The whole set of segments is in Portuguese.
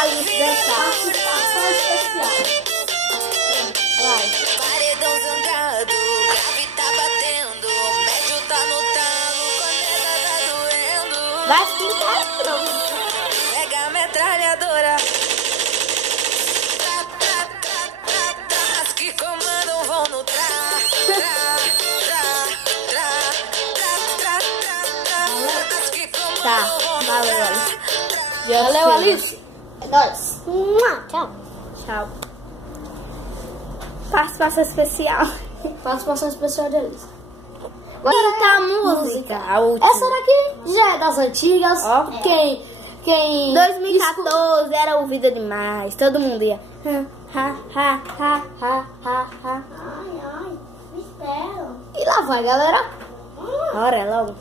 Alice dançar. Participação especial. Vai. Paredão zangado, grave tá batendo, médio tá no talo, caneta tá doendo. Vai ficar pronto. Pega a metralhadora. As que comandam vão no As que comandam Tá, vão no valeu, Alice. Valeu, Alice. É nóis. Tchau. Tchau. Participação especial. Participação especial de Alice. Agora tá a música. A última. Essa daqui já é das antigas. Ó. Quem 2014 era ouvida demais. Todo mundo ia. Ha, ha, ha, ha, ha, ha. Ai, me espera. E lá vai, galera. Ora, é logo.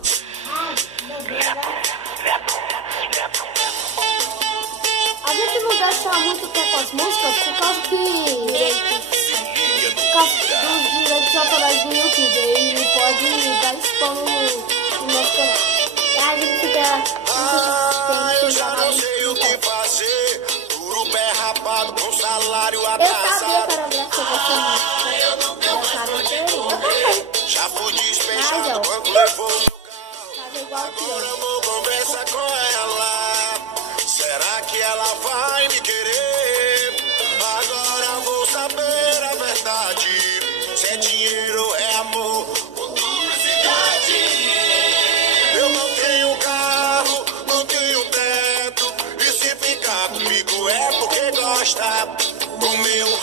A gente não deixa muito tempo as músicas por causa dos direitos autorais do YouTube. Ele pode dar spam no nosso canal. A gente fica. Eu já não sei o que fazer. Duro pé rapado com salário Eu sabia que atrasado. era graça dessa música. Eu também. Já fui despejado, Mas, ó. banco levou no carro. Sabe igual que Agora eu. eu vou conversar com ela. Será que ela vai me querer? Agora vou saber a verdade. Se é dinheiro, é amor ou duplicidade. Eu não tenho carro, não tenho teto. E se ficar comigo é porque gosta do meu Eu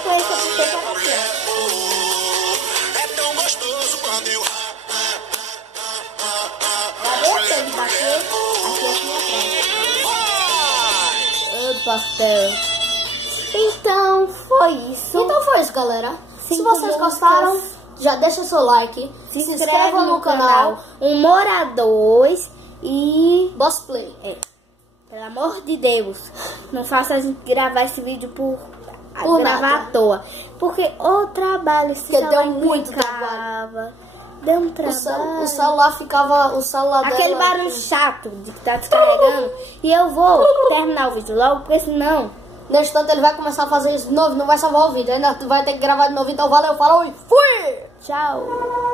conheço a você pra mulher. É tão gostoso quando eu Gostei de bater. Aqui vai. pastel. Então foi isso. Então foi isso, galera. Se 5 vocês músicas. gostaram, já deixa seu like. Se inscreva no canal Humora 2 e Boss Play. pelo amor de Deus, não faça a gente gravar esse vídeo por gravar nada. à toa. Porque o trabalho esse Porque deu celular muito implicava. Deu um trabalho. O celular ficava. O celular Aquele dela- barulho chato de que tá descarregando. E eu vou terminar o vídeo logo, porque senão. Nesse instante ele vai começar a fazer isso de novo, não vai salvar o vídeo. Ainda vai ter que gravar de novo. Então valeu, falou e fui! Tchau.